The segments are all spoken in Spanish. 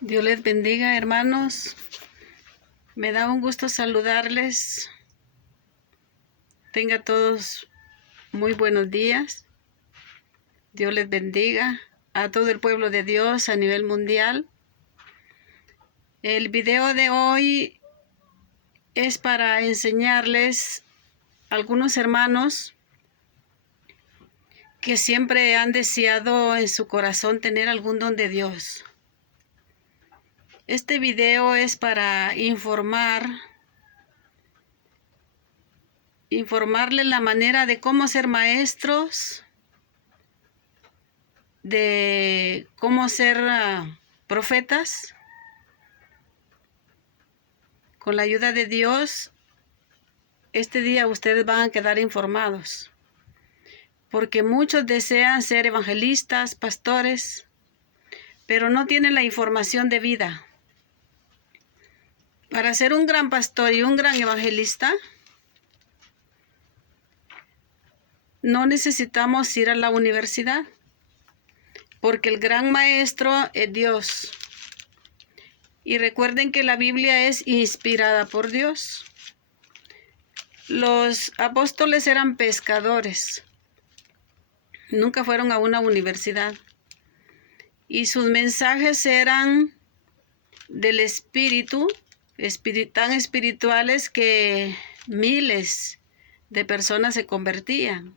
Dios les bendiga, hermanos. Me da un gusto saludarles. Tenga todos muy buenos días. Dios les bendiga a todo el pueblo de Dios a nivel mundial. El video de hoy es para enseñarles a algunos hermanos que siempre han deseado en su corazón tener algún don de Dios. Este video es para informarles la manera de cómo ser maestros, de cómo ser profetas. Con la ayuda de Dios, este día ustedes van a quedar informados, porque muchos desean ser evangelistas, pastores, pero no tienen la información de vida. Para ser un gran pastor y un gran evangelista, no necesitamos ir a la universidad, porque el gran maestro es Dios. Y recuerden que la Biblia es inspirada por Dios. Los apóstoles eran pescadores. Nunca fueron a una universidad. Y sus mensajes eran del Espíritu, tan espirituales que miles de personas se convertían.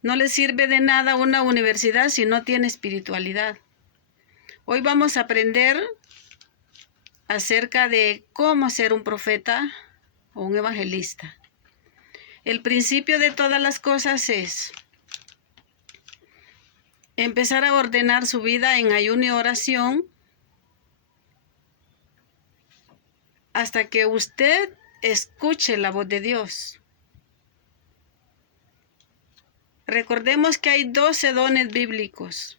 No les sirve de nada una universidad si no tiene espiritualidad. Hoy vamos a aprender acerca de cómo ser un profeta o un evangelista. El principio de todas las cosas es empezar a ordenar su vida en ayuno y oración hasta que usted escuche la voz de Dios. Recordemos que hay 12 dones bíblicos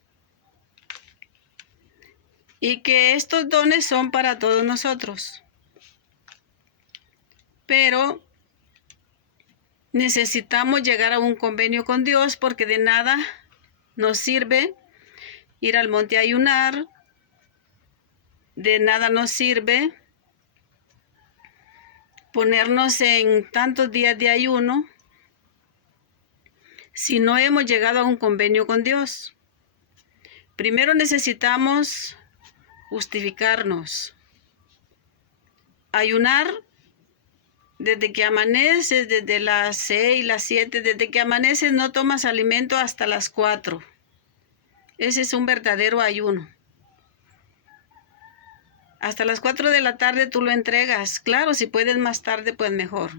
y que estos dones son para todos nosotros. Pero necesitamos llegar a un convenio con Dios, porque de nada nos sirve ir al monte a ayunar, de nada nos sirve ponernos en tantos días de ayuno si no hemos llegado a un convenio con Dios. Primero necesitamos justificarnos, ayunar desde que amaneces, desde las 6, las 7, desde que amaneces no tomas alimento hasta las 4. Ese es un verdadero ayuno. Hasta las 4 de la tarde tú lo entregas. Claro, si puedes más tarde, pues mejor.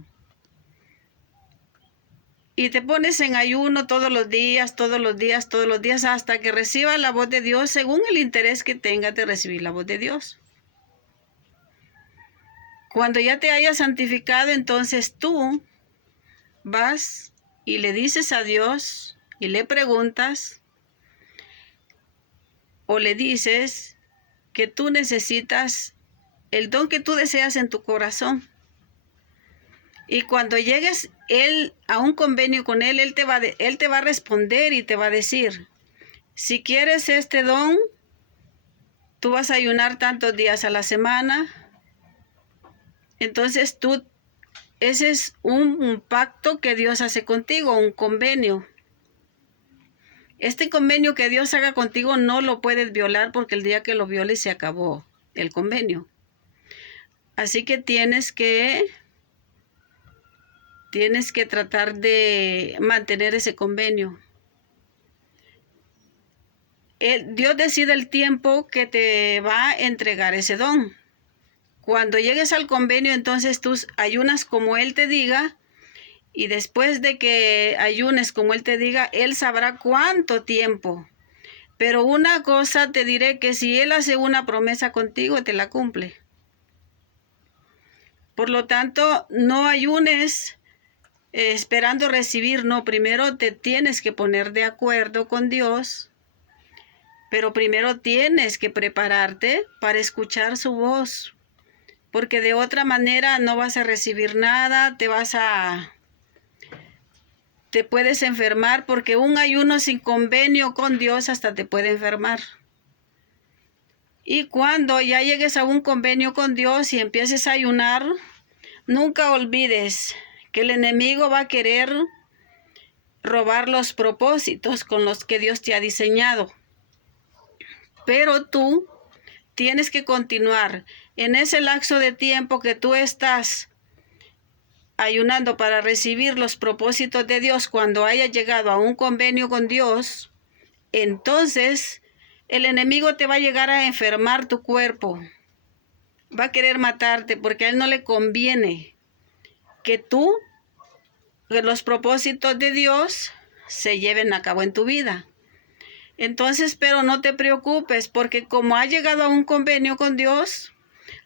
Y te pones en ayuno todos los días, hasta que recibas la voz de Dios, según el interés que tengas de recibir la voz de Dios. Cuando ya te hayas santificado, entonces tú vas y le dices a Dios y le preguntas o le dices que tú necesitas el don que tú deseas en tu corazón. Y cuando llegues a un convenio con Él, Él te va a responder y te va a decir, si quieres este don, tú vas a ayunar tantos días a la semana. Entonces ese es un pacto que Dios hace contigo, un convenio. Este convenio que Dios haga contigo no lo puedes violar, porque el día que lo violes se acabó el convenio. Así que tienes que tratar de mantener ese convenio. Dios decide el tiempo que te va a entregar ese don. Cuando llegues al convenio, entonces tú ayunas como Él te diga, y después de que ayunes como Él te diga, Él sabrá cuánto tiempo. Pero una cosa te diré, que si Él hace una promesa contigo, te la cumple. Por lo tanto, no ayunes esperando recibir, no. Primero te tienes que poner de acuerdo con Dios, pero primero tienes que prepararte para escuchar su voz, porque de otra manera no vas a recibir nada, te puedes enfermar, porque un ayuno sin convenio con Dios hasta te puede enfermar. Y cuando ya llegues a un convenio con Dios y empieces a ayunar, nunca olvides que el enemigo va a querer robar los propósitos con los que Dios te ha diseñado. Pero tú tienes que continuar. En ese lapso de tiempo que tú estás ayunando para recibir los propósitos de Dios, cuando hayas llegado a un convenio con Dios, entonces el enemigo te va a llegar a enfermar tu cuerpo. Va a querer matarte porque a él no le conviene que los propósitos de Dios se lleven a cabo en tu vida. Entonces, pero no te preocupes, porque como has llegado a un convenio con Dios,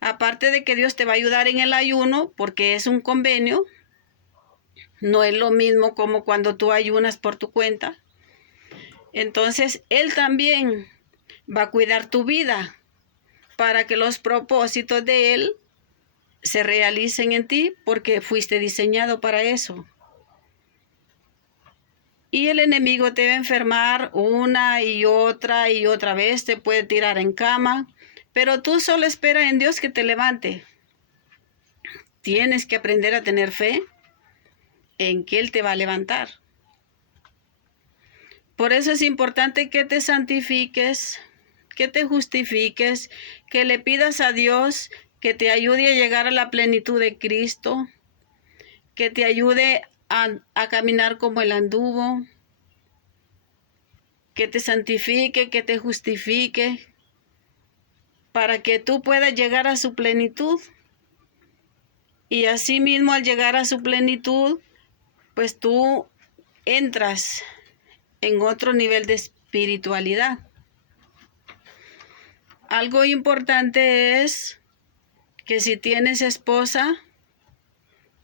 aparte de que Dios te va a ayudar en el ayuno, porque es un convenio, no es lo mismo como cuando tú ayunas por tu cuenta. Entonces, Él también va a cuidar tu vida para que los propósitos de Él se realicen en ti, porque fuiste diseñado para eso. Y el enemigo te va a enfermar una y otra vez, te puede tirar en cama, pero tú solo espera en Dios que te levante. Tienes que aprender a tener fe en que Él te va a levantar. Por eso es importante que te santifiques, que te justifiques, que le pidas a Dios que te ayude a llegar a la plenitud de Cristo, que te ayude a caminar como Él anduvo, que te santifique, que te justifique, para que tú puedas llegar a su plenitud. Y así mismo al llegar a su plenitud, pues tú entras en otro nivel de espiritualidad. Algo importante es que si tienes esposa,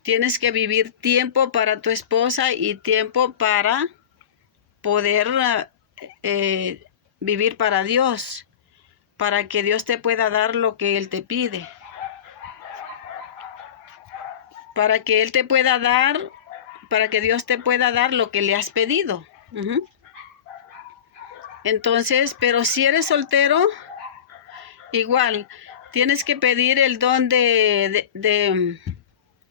tienes que vivir tiempo para tu esposa y tiempo para poder vivir para Dios, para que Dios te pueda dar lo que Él te pide, para que Él te pueda dar, para que Dios te pueda dar lo que le has pedido. Entonces, pero si eres soltero, igual, tienes que pedir el don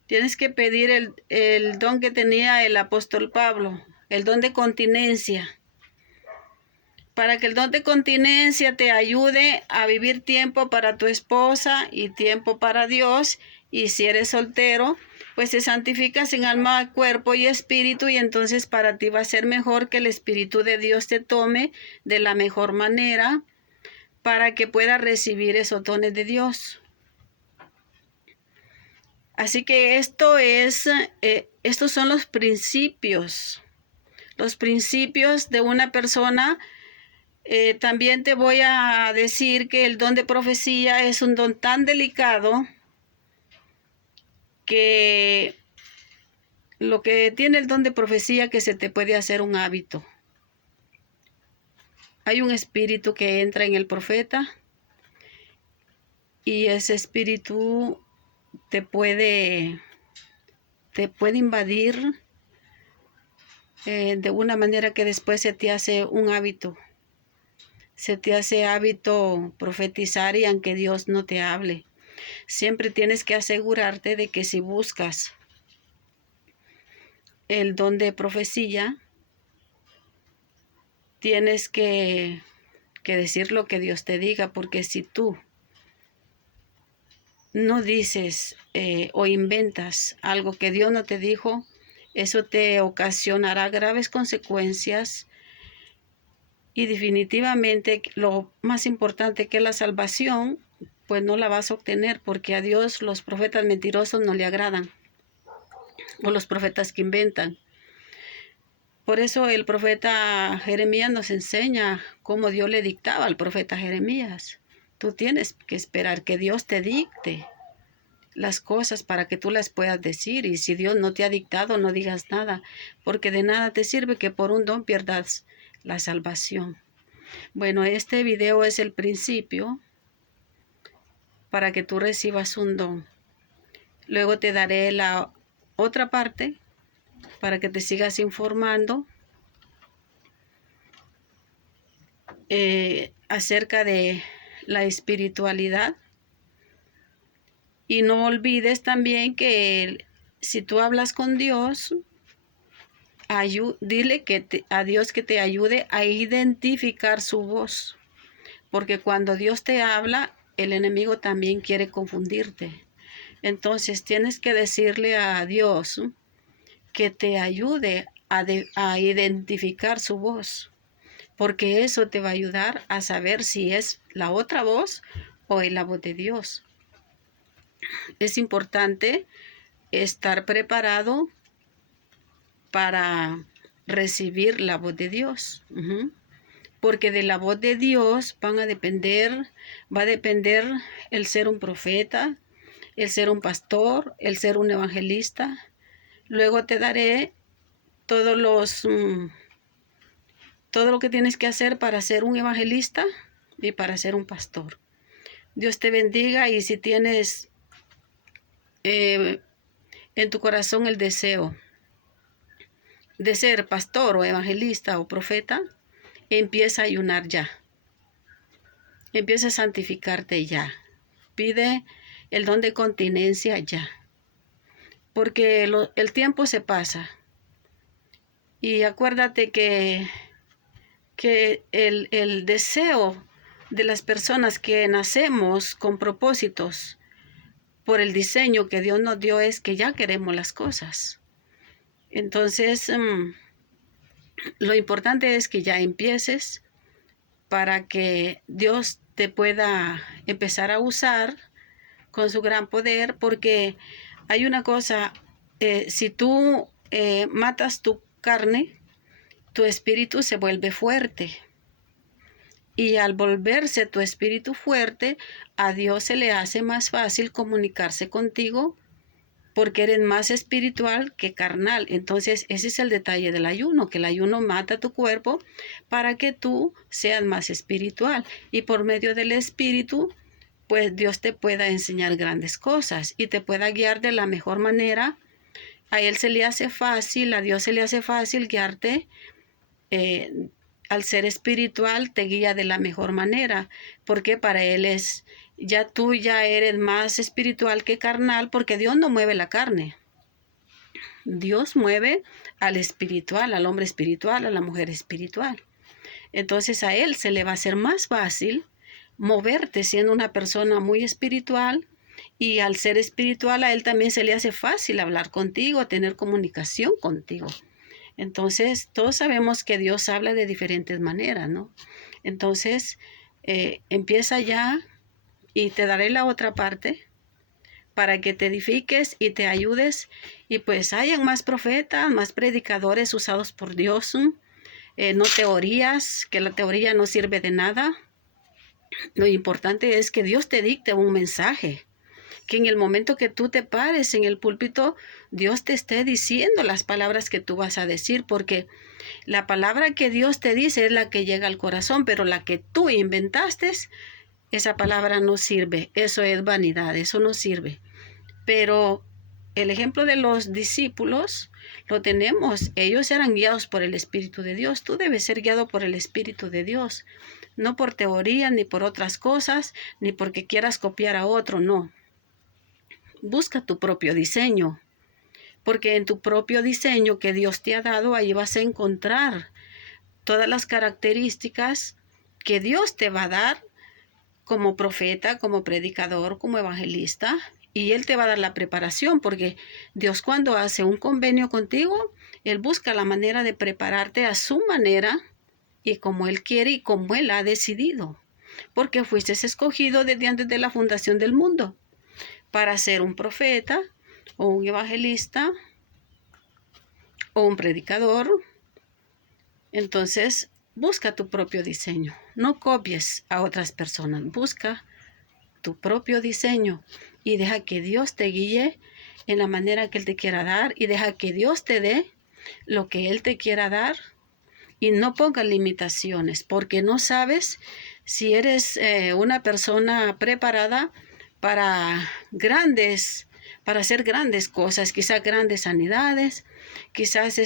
tienes que pedir el don que tenía el apóstol Pablo, el don de continencia, para que el don de continencia te ayude a vivir tiempo para tu esposa y tiempo para Dios. Y si eres soltero, pues te santificas en alma, cuerpo y espíritu, y entonces para ti va a ser mejor que el Espíritu de Dios te tome de la mejor manera para que puedas recibir esos dones de Dios. Así que estos son los principios de una persona. También te voy a decir que el don de profecía es un don tan delicado que lo que tiene el don de profecía que se te puede hacer un hábito. Hay un espíritu que entra en el profeta y ese espíritu te puede invadir de una manera que después se te hace un hábito. Se te hace hábito profetizar, y aunque Dios no te hable, siempre tienes que asegurarte de que si buscas el don de profecía, tienes que decir lo que Dios te diga, porque si tú no dices o inventas algo que Dios no te dijo, eso te ocasionará graves consecuencias. Y definitivamente lo más importante, que es la salvación, pues no la vas a obtener, porque a Dios los profetas mentirosos no le agradan, o los profetas que inventan. Por eso el profeta Jeremías nos enseña cómo Dios le dictaba al profeta Jeremías. Tú tienes que esperar que Dios te dicte las cosas para que tú las puedas decir. Y si Dios no te ha dictado, no digas nada, porque de nada te sirve que por un don pierdas la salvación. Bueno, este video es el principio para que tú recibas un don. Luego te daré la otra parte para que te sigas informando acerca de la espiritualidad. Y no olvides también que si tú hablas con Dios, dile a Dios que te ayude a identificar su voz. Porque cuando Dios te habla, el enemigo también quiere confundirte. Entonces tienes que decirle a Dios que te ayude a identificar su voz. Porque eso te va a ayudar a saber si es la otra voz o es la voz de Dios. Es importante estar preparado para recibir la voz de Dios. Porque de la voz de Dios va a depender el ser un profeta, el ser un pastor, el ser un evangelista. Luego te daré todo lo que tienes que hacer para ser un evangelista y para ser un pastor. Dios te bendiga, y si tienes en tu corazón el deseo de ser pastor o evangelista o profeta, empieza a ayunar ya. Empieza a santificarte ya. Pide el don de continencia ya. Porque el tiempo se pasa. Y acuérdate que el deseo de las personas que nacemos con propósitos por el diseño que Dios nos dio es que ya queremos las cosas. Entonces, lo importante es que ya empieces para que Dios te pueda empezar a usar con su gran poder, porque hay una cosa, si tú matas tu carne, tu espíritu se vuelve fuerte. Y al volverse tu espíritu fuerte, a Dios se le hace más fácil comunicarse contigo porque eres más espiritual que carnal. Entonces, ese es el detalle del ayuno, que el ayuno mata tu cuerpo para que tú seas más espiritual. Y por medio del espíritu, pues Dios te pueda enseñar grandes cosas y te pueda guiar de la mejor manera. A Él se le hace fácil, a Dios se le hace fácil guiarte. Al ser espiritual te guía de la mejor manera, porque para Él tú ya eres más espiritual que carnal, porque Dios no mueve la carne. Dios mueve al espiritual, al hombre espiritual, a la mujer espiritual. Entonces a Él se le va a hacer más fácil moverte siendo una persona muy espiritual, y al ser espiritual a Él también se le hace fácil hablar contigo, tener comunicación contigo. Entonces, todos sabemos que Dios habla de diferentes maneras, ¿no? Entonces, empieza ya, y te daré la otra parte para que te edifiques y te ayudes, y pues hayan más profetas, más predicadores usados por Dios, no teorías, que la teoría no sirve de nada. Lo importante es que Dios te dicte un mensaje, que en el momento que tú te pares en el púlpito, Dios te esté diciendo las palabras que tú vas a decir, porque la palabra que Dios te dice es la que llega al corazón, pero la que tú inventaste, esa palabra no sirve. Eso es vanidad, eso no sirve. Pero el ejemplo de los discípulos lo tenemos. Ellos eran guiados por el Espíritu de Dios. Tú debes ser guiado por el Espíritu de Dios, no por teoría, ni por otras cosas, ni porque quieras copiar a otro, no. Busca tu propio diseño, porque en tu propio diseño que Dios te ha dado, ahí vas a encontrar todas las características que Dios te va a dar como profeta, como predicador, como evangelista, y Él te va a dar la preparación, porque Dios, cuando hace un convenio contigo, Él busca la manera de prepararte a su manera y como Él quiere y como Él ha decidido, porque fuiste escogido desde antes de la fundación del mundo para ser un profeta o un evangelista o un predicador. Entonces, busca tu propio diseño. No copies a otras personas. Busca tu propio diseño y deja que Dios te guíe en la manera que Él te quiera dar, y deja que Dios te dé lo que Él te quiera dar, y no pongas limitaciones, porque no sabes si eres una persona preparada para hacer grandes cosas, quizás grandes sanidades, quizás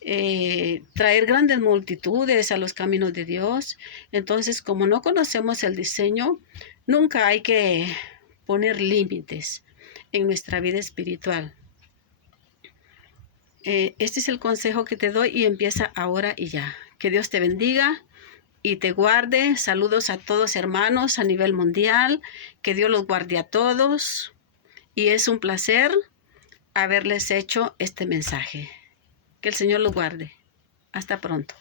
traer grandes multitudes a los caminos de Dios. Entonces, como no conocemos el diseño, nunca hay que poner límites en nuestra vida espiritual. Este es el consejo que te doy y empieza ahora y ya. Que Dios te bendiga y te guarde. Saludos a todos hermanos a nivel mundial. Que Dios los guarde a todos. Y es un placer haberles hecho este mensaje. Que el Señor los guarde. Hasta pronto.